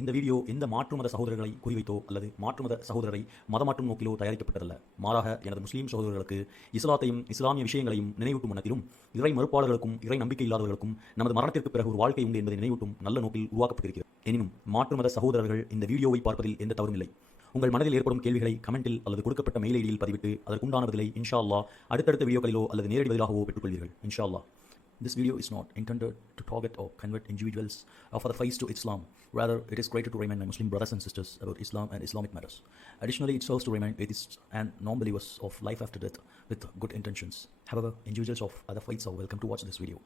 இந்த வீடியோ எந்த மாற்று மத சகோதரர்களை குறிவைத்தோ அல்லது மாற்று மத சகோதரரை மதமாற்றும் நோக்கிலோ தயாரிக்கப்பட்டதல்ல. மாறாக எனது முஸ்லீம் சகோதரர்களுக்கு இஸ்லாத்தையும் இஸ்லாமிய விஷயங்களையும் நினைவூட்டும் மனத்திலும் இறை மறுப்பாளர்களுக்கும் இறை நம்பிக்கை இல்லாதவர்களுக்கும் நமது மரணத்திற்கு பிறகு ஒரு வாழ்க்கை உண்டு என்பதை நினைவூட்டும் நல்ல நோக்கில் உருவாக்கப்பட்டிருக்கிறது. எனினும் மாற்று மத சகோதரர்கள் இந்த வீடியோவை பார்ப்பதில் எந்த தவறும் இல்லை. உங்கள் மனதில் ஏற்படும் கேள்விகளை கமெண்டில் அல்லது கொடுக்கப்பட்ட மெயில் ஐடியில் பதிவிட்டு அதற்குண்டான பதிலை இன்ஷா அல்லாஹ் அடுத்தடுத்த வீடியோக்களிலோ அல்லது நேரடி பதிலாகவோ பெற்றுக்கொள்வீர்கள் இன்ஷா அல்லாஹ். This video is not intended to target or convert individuals for the faith to Islam. Rather, it is created to remind my Muslim brothers and sisters about Islam and Islamic matters. Additionally, it serves to remind atheists and non-believers of life after death with good intentions. However, individuals of other faiths are welcome to watch this video.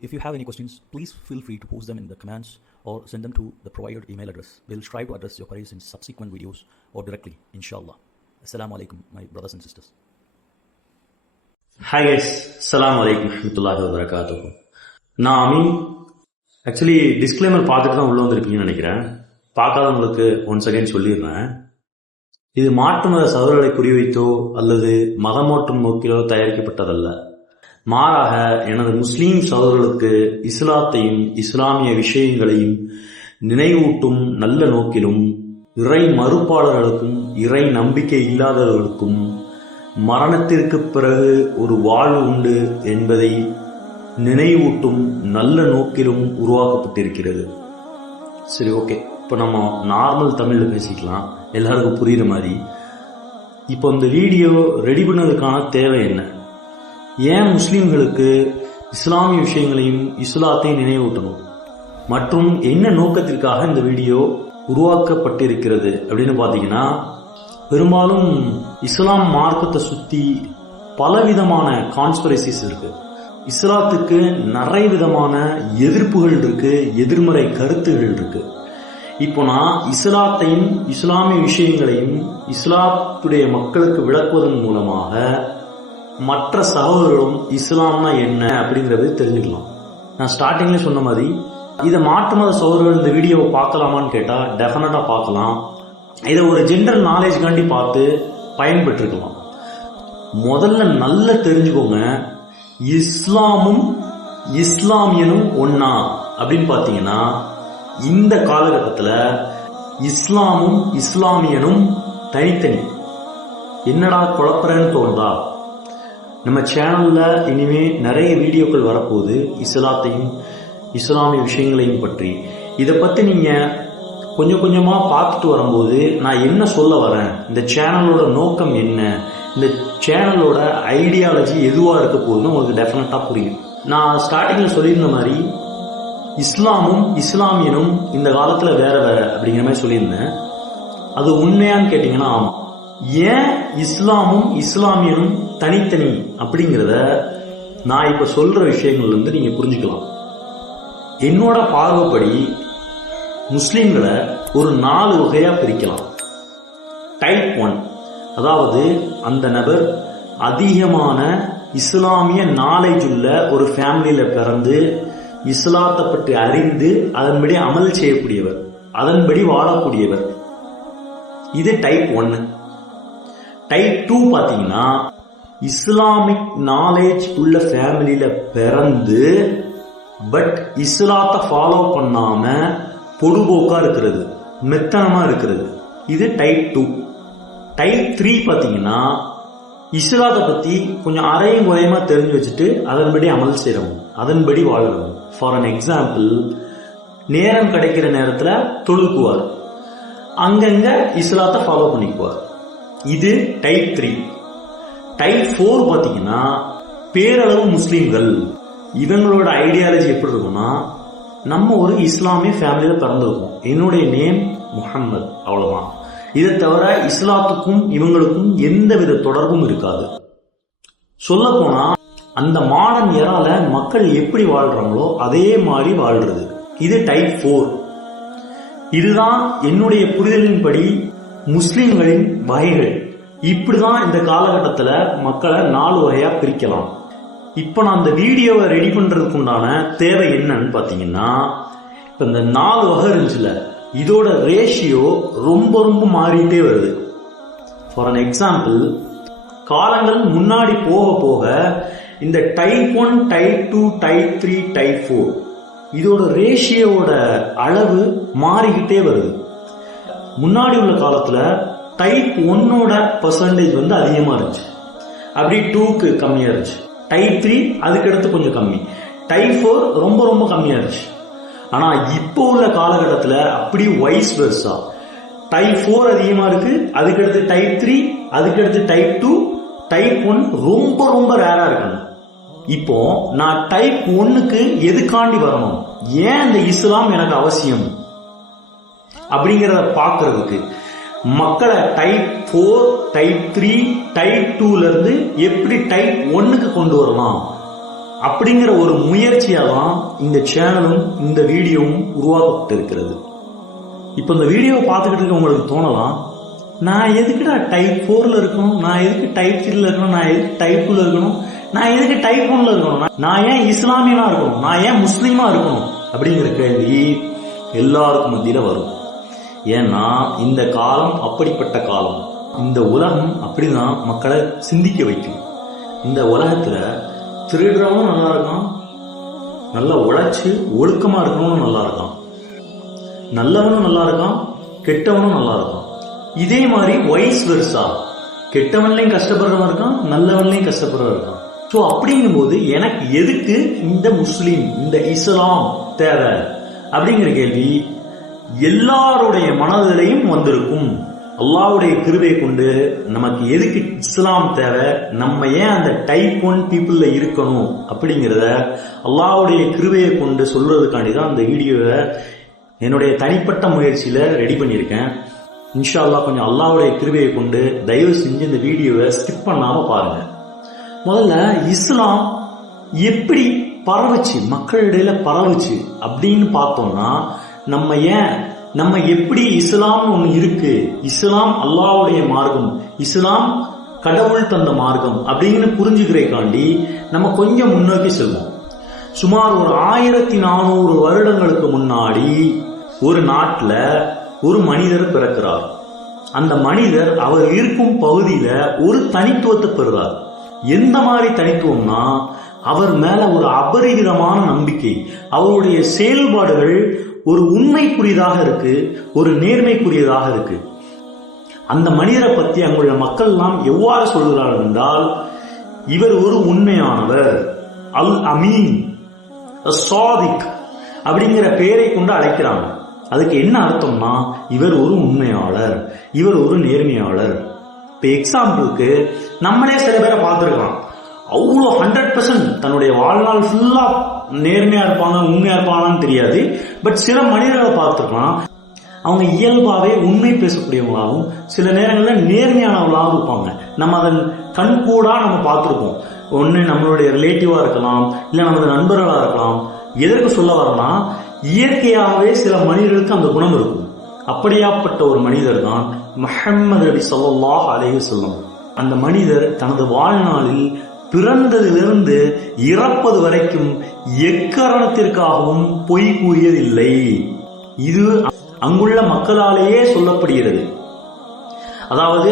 If you have any questions, please feel free to post them in the comments or send them to the provided email address. We will strive to address your queries in subsequent videos or directly, inshallah. Assalamu alaikum, my brothers and sisters. Hi guys, அஸ்ஸலாமு அலைக்கும் வரஹ்மத்துல்லாஹி வபரகாத்துஹு. நான் Ameen. Actually disclaimer பார்த்துட்டு தான் உள்ள வந்திருப்பீங்கன்னு நினைக்கிறேன். பார்க்காதவங்களுக்கு once again சொல்லிடுறேன். இது மாற்று மத சகோதரர்களை குறிவைத்தோ அல்லது மதமாற்றும் நோக்கிலோ தயாரிக்கப்பட்டதல்ல. மாறாக எனது முஸ்லீம் சகோதரர்களுக்கு இஸ்லாத்தையும் இஸ்லாமிய விஷயங்களையும் நினைவூட்டும் நல்ல நோக்கிலும் இறை மறுப்பாளர்களுக்கும் இறை நம்பிக்கை இல்லாதவர்களுக்கும் மரணத்திற்கு பிறகு ஒரு வாழ்வு உண்டு என்பதை நினைவூட்டும் நல்ல நோக்கிலும் உருவாக்கப்பட்டிருக்கிறது. சரி, ஓகே, இப்போ நம்ம நார்மல் தமிழ்ல பேசிக்கலாம், எல்லாருக்கும் புரியுற மாதிரி. இப்போ இந்த வீடியோ ரெடி பண்ணதுக்கான தேவை என்ன? ஏன் முஸ்லிம்களுக்கு இஸ்லாமிய விஷயங்களையும் இஸ்லாத்தையும் நினைவூட்டணும் மற்றும் என்ன நோக்கத்திற்காக இந்த வீடியோ உருவாக்கப்பட்டிருக்கிறது அப்படின்னு பார்த்தீங்கன்னா, பெரும்பாலும் இஸ்லாம் மார்க்கத்தை சுத்தி பலவிதமான கான்ஸ்பிரசிஸ் இருக்கு. இஸ்லாத்துக்கு நிறைய விதமான எதிர்ப்புகள் இருக்கு, எதிர்மறை கருத்துகள் இருக்கு. இப்போ நான் இஸ்லாத்தையும் இஸ்லாமிய விஷயங்களையும் இஸ்லாத்துடைய மக்களுக்கு விளக்குவதன் மூலமாக மற்ற சகோதரர்களும் இஸ்லாம்னா என்ன அப்படிங்கறது தெரிஞ்சுக்கலாம். நான் ஸ்டார்டிங்ல சொன்ன மாதிரி இதை மாற்று மத சகோதரர்கள் இந்த வீடியோவை பார்க்கலாமான்னு கேட்டா டெஃபினட்டா பார்க்கலாம். இதை ஒரு ஜெனரல் நாலேஜ்காண்டி பார்த்து பயன்பெற்றிருக்கலாம். முதல்ல நல்லா தெரிஞ்சுக்கோங்க, இஸ்லாமும் இஸ்லாமியனும் ஒன்னா அப்படின்னு பாத்தீங்கன்னா, இந்த காலகட்டத்தில் இஸ்லாமும் இஸ்லாமியனும் தனித்தனி. என்னடா குழப்பறேன்னு தோணுதா? நம்ம சேனல்ல இனிமே நிறைய வீடியோக்கள் வரப்போகுது இஸ்லாத்தையும் இஸ்லாமிய விஷயங்களையும் பற்றி. இதை பத்தி நீங்க கொஞ்சம் கொஞ்சமா பார்த்துட்டு வரும்போது நான் என்ன சொல்ல வரேன், இந்த சேனலோட நோக்கம் என்ன, இந்த சேனலோட ஐடியாலஜி எதுவா இருக்க போகுதுன்னு உங்களுக்கு டெஃபினட்டா புரியும். நான் ஸ்டார்டிங்ல சொல்லியிருந்த மாதிரி இஸ்லாமும் இஸ்லாமியனும் இந்த காலத்துல வேற வேற அப்படிங்கிற மாதிரி சொல்லியிருந்தேன். அது உண்மையான்னு கேட்டீங்கன்னா ஆமா. ஏன் இஸ்லாமும் இஸ்லாமியனும் தனித்தனி அப்படிங்கிறத நான் இப்ப சொல்ற விஷயங்கள்ல இருந்து நீங்க புரிஞ்சுக்கலாம். என்னோட பார்வைப்படி முஸ்லிம்களை ஒரு 4 வகையா பிரிக்கலாம். டைப் 1, அதாவது அந்த நபர் அதிகமான இஸ்லாமிய நாலேஜ் உள்ள ஒரு ஃபேமிலியில பிறந்து இஸ்லாத்தை பற்றி அறிந்து அதன்படி அமல் செய்யக்கூடியவர், அதன்படி வாழக்கூடியவர். இது டைப் 1. டைப் 2 பாத்தீங்கன்னா, இஸ்லாமிக் நாலேஜ் உள்ள ஃபேமிலியில பிறந்து பட் இஸ்லாத்தை ஃபாலோ பண்ணாம பொடுபோக்கா இருக்கிறது, மெத்தனமா இருக்கிறது. இது டைப் 2. டைப் 3 பாத்தீங்கன்னா, இஸ்லாத்தை பத்தி கொஞ்சம் அரையும் குறையமா தெரிஞ்சு வச்சுட்டு அதன்படி அமல் செய்யறவங்க, அதன்படி வாழ்றவங்க. ஃபார் அன் எக்ஸாம்பிள், நேரம் கிடைக்கிற நேரத்துல தொழுக்குவார், அங்கங்க இஸ்லாத்தை ஃபாலோ பண்ணிக்குவார். இது டைப் 3. டைப் 4 பாத்தீங்கன்னா, பேரளவு முஸ்லிம்கள். இவங்களோட ஐடியாலஜி எப்படி இருக்கும்னா, நம்ம ஒரு இஸ்லாமிய ஃபேமிலியில பிறந்திருக்கோம், என்னுடைய நேம் முஹம்மது, அவ்வளவுதான். இதை தவிர இஸ்லாத்துக்கும் இவங்களுக்கும் எந்தவித தொடர்பும் இருக்காது. சொல்ல போனா அந்த மாடர்ன் எரால மக்கள் எப்படி வாழ்றாங்களோ அதே மாதிரி வாழ்றது. இது டைப் 4. இதுதான் என்னுடைய புரிதலின்படி முஸ்லிம்களின் வகைகள். இப்படிதான் இந்த காலகட்டத்துல மக்களை 4 வகையா பிரிக்கலாம். இப்ப நான் இந்த வீடியோவை ரெடி பண்றதுக்கு உண்டான தேவை என்னன்னு பாத்தீங்கன்னா, இப்ப இந்த 4 வகை இருந்துச்சுல, இதோட ரேஷியோ ரொம்ப ரொம்ப மாறிட்டே வருது. ஃபார் அன் எக்ஸாம்பிள், காலங்கள் முன்னாடி போக போக இந்த டைப் 1, டைப் 2, டைப் 3, டைப் 4 இதோட ரேஷியோட அளவு மாறிக்கிட்டே வருது. முன்னாடி உள்ள காலத்துல டைப் 1ஓட பெர்சன்டேஜ் வந்து அதிகமா இருந்துச்சு, அப்படி 2க்கு கம்மியா இருந்துச்சு. டைப் 3 அதுக்கடுத்து கொஞ்சம் கம்மி, டைப் 4 ரொம்ப ரொம்ப கம்மியா இருந்துச்சு. ஆனா இப்போ உள்ள காலகட்டத்துல அப்படி வைஸ் வெர்சா, டைப் 4 அதிகமா இருக்கு, அதுக்கடுத்து டைப் 3, அதுக்கடுத்து டைப் 2, டைப் 1 ரொம்ப ரொம்ப ரேரா இருக்காங்க. இப்போ நான் டைப் 1க்கு எதுக்காண்டி வரணும், ஏன் இந்த இஸ்லாம் எனக்கு அவசியம் அப்படிங்கறத பாக்குறதுக்கு மக்களை டைப் 4, டைப் 3, டைப் 2ல இருந்து எப்படி டைப் 1க்கு கொண்டு வரலாம் அப்படிங்கிற ஒரு முயற்சியா தான் இந்த சேனலும் இந்த வீடியோவும் உருவாக்கப்பட்டு இருக்கிறது. இப்ப இந்த வீடியோவை பார்த்துக்கிட்டு இருக்க உங்களுக்கு தோணலாம், நான் எதுக்குடா டைப் 4ல இருக்கணும், நான் எதுக்கு டைப் 3ல இருக்கணும், நான் எதுக்கு டைப் 2ல இருக்கணும், நான் எதுக்கு டைப் 1ல இருக்கணும், நான் ஏன் இஸ்லாமியனா இருக்கணும், நான் ஏன் முஸ்லீமா இருக்கணும் அப்படிங்கிற கேள்வி எல்லாருக்கும் மத்தியில வரும். ஏன்னா இந்த காலம் அப்படிப்பட்ட காலம், இந்த உலகம் அப்படிதான் மக்களை சிந்திக்க வைக்கும். இந்த உலகத்துல திருடுறவனும் நல்லா இருக்கான், நல்லா உழைச்சு ஒழுக்கமா இருக்கவனும் நல்லா இருக்கான், நல்லவனும் நல்லா இருக்கான், கெட்டவனும் நல்லா இருக்கான். இதே மாதிரி வைஸ் வெர்சா, கெட்டவன்லையும் கஷ்டப்படுறவன் இருக்கான், நல்லவன்லையும் கஷ்டப்படுறவன் இருக்கான். சோ அப்படிங்கும் போது எனக்கு எதுக்கு இந்த முஸ்லீம், இந்த இஸ்லாம் தேவை அப்படிங்கிற கேள்வி எல்லாருடைய மனதிலையும் வந்திருக்கும். அல்லாஹ்வுடைய கிருபையை கொண்டு நமக்கு எதுக்கு இஸ்லாம் தேவை, நம்ம ஏன் அந்த டைப் 1 பீப்புள்ல இருக்கணும் அப்படிங்கிறத அல்லாஹ்வுடைய கிருபையை கொண்டு சொல்றதுக்காண்டி தான் அந்த வீடியோவை என்னுடைய தனிப்பட்ட முயற்சியில ரெடி பண்ணியிருக்கேன். இன்ஷா அல்லாஹ் கொஞ்சம் அல்லாஹ்வுடைய கிருபையை கொண்டு தயவு செஞ்சு இந்த வீடியோவை ஸ்கிப் பண்ணாம பாருங்க. முதல்ல இஸ்லாம் எப்படி பரவுச்சு, மக்களிடையில பரவுச்சு அப்படின்னு பார்த்தோம்னா, நம்ம எப்படி இஸ்லாம் ஒண்ணு இருக்கு, இஸ்லாம் அல்லாஹ்வுடைய மார்க்கம், இஸ்லாம் கடவுள் தந்த மார்க்கம் அப்படின்னு புரிஞ்சுக்கிறதுக்காண்டி நம்ம கொஞ்சம் முன்னோக்கி செல்வோம். சுமார் ஒரு 1400 வருடங்களுக்கு முன்னாடி ஒரு நாட்டுல ஒரு மனிதர் பிறக்கிறார். அந்த மனிதர் அவர் இருக்கும் பகுதியில ஒரு தனித்துவத்தை பெறுறார். எந்த மாதிரி தனித்துவம்னா, அவர் மேல ஒரு அபரிவிதமான நம்பிக்கை, அவருடைய செயல்பாடுகள் ஒரு உண்மைக்குரியதாக இருக்கு, ஒரு நேர்மைக்குரியதாக இருக்கு. அந்த மனிதரை பத்தி அங்குள்ள மக்கள் எல்லாம் எவ்வாறு சொல்கிறார்கள் என்றால், இவர் ஒரு உண்மையானவர், அல் அமீன், சாதிக் அப்படிங்கிற பெயரை கொண்டு அழைக்கிறாங்க. அதுக்கு என்ன அர்த்தம்னா, இவர் ஒரு உண்மையாளர், இவர் ஒரு நேர்மையாளர். இப்ப எக்ஸாம்பிளுக்கு நம்மளே சில பேரை பார்த்திருக்கலாம், அவ்வளோ 100% தன்னுடைய வாழ்நாள் ஃபுல்லா நேர்மையா இருப்பாங்க, உண்மையா இருப்பாங்கன்னு தெரியாது. பட் சில மனிதர்களை பார்த்துக்கலாம், அவங்க இயல்பாவே உண்மை பேசக்கூடியவங்களாகவும் சில நேரங்களில் நேர்மையானவங்களாகவும் இருப்பாங்க. நம்ம அதன் கண்கூடா நம்ம பார்த்துருப்போம். ஒன்று நம்மளுடைய ரிலேட்டிவா இருக்கலாம், இல்லை நமது நண்பர்களா இருக்கலாம். எதற்கு சொல்ல வரனா, இயற்கையாகவே சில மனிதர்களுக்கு அந்த குணம் இருக்கும். அப்படியாப்பட்ட ஒரு மனிதர் தான் முஹம்மது நபி ஸல்லல்லாஹு அலைஹி வஸல்லம். அந்த மனிதர் தனது வாழ்நாளில் பிறந்ததிலிருந்து இறப்பது வரைக்கும் எக்காரணத்திற்காகவும் பொய் கூறியதில்லை. இது அங்குள்ள மக்களாலேயே சொல்லப்படுகிறது. அதாவது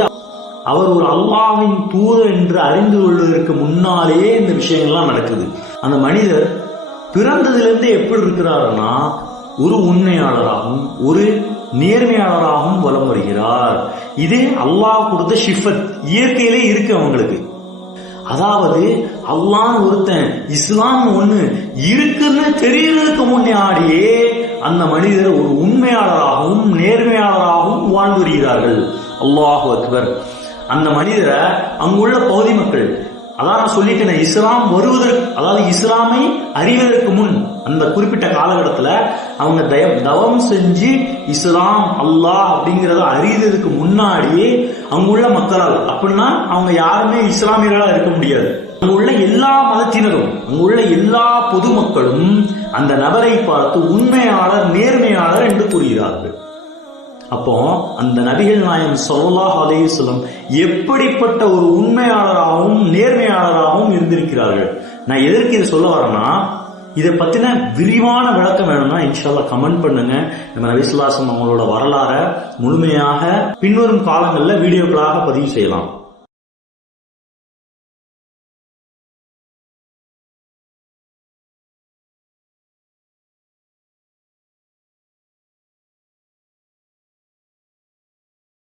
அவர் ஒரு அல்லாஹ்வின் தூதர் என்று அறிந்து கொள்வதற்கு முன்னாலேயே இந்த விஷயங்கள்லாம் நடக்குது. அந்த மனிதர் பிறந்ததிலிருந்து எப்படி இருக்கிறாருன்னா, ஒரு உண்மையாளராகவும் ஒரு நேர்மையாளராகவும் வலம் வருகிறார். இது அல்லாஹ் கொடுத்த ஷிஃபத், இயற்கையிலே இருக்கு அவங்களுக்கு. அதாவது அல்லாஹ் ஒருத்தன், இஸ்லாம் ஒண்ணு இருக்குன்னு தெரியறதுக்கு முன்னாடியே அந்த மனிதர் ஒரு உண்மையாளராகவும் நேர்மையாளராகவும் வாழ்ந்து வருகிறார்கள். அல்லாஹு அக்பர். அந்த மனிதரை அங்குள்ள பகுதி மக்கள், அதான் நான் சொல்லிட்டேன், இஸ்லாம் வருவதற்கு, அதாவது இஸ்லாமை அறிவதற்கு முன் அந்த குறிப்பிட்ட காலகட்டத்தில் அவங்க தவம் செஞ்சு இஸ்லாம் அல்லாஹ் அப்படிங்கறத அறிந்ததுக்கு முன்னாடியே அங்குள்ள மக்களால், அப்படின்னா அவங்க யாருமே இஸ்லாமியர்களா இருக்க முடியாது. அங்குள்ள எல்லா மதத்தினரும், அங்குள்ள எல்லா பொதுமக்களும் அந்த நபரை பார்த்து உண்மையாளர், நேர்மையாளர் என்று கூறுகிறார்கள். அப்போ அந்த நபிகள் நாயகம் ஸல்லல்லாஹு அலைஹி வஸல்லம் எப்படிப்பட்ட ஒரு உண்மையாளராகவும் நேர்மையாளராகவும் இருந்திருக்கிறார்கள். நான் எதற்கு இதை சொல்ல வரேன்னா, இதை பத்தின விரிவான விளக்கம் வேணும்னா இன்ஷா அல்லாஹ் கமெண்ட் பண்ணுங்க. நம்ம நபி ஸல்லல்லாஹு அலைஹி வஸல்லம் அவங்களோட வரலாறை முழுமையாக பின்வரும் காலங்களில் வீடியோக்களாக பதிவு செய்யலாம்.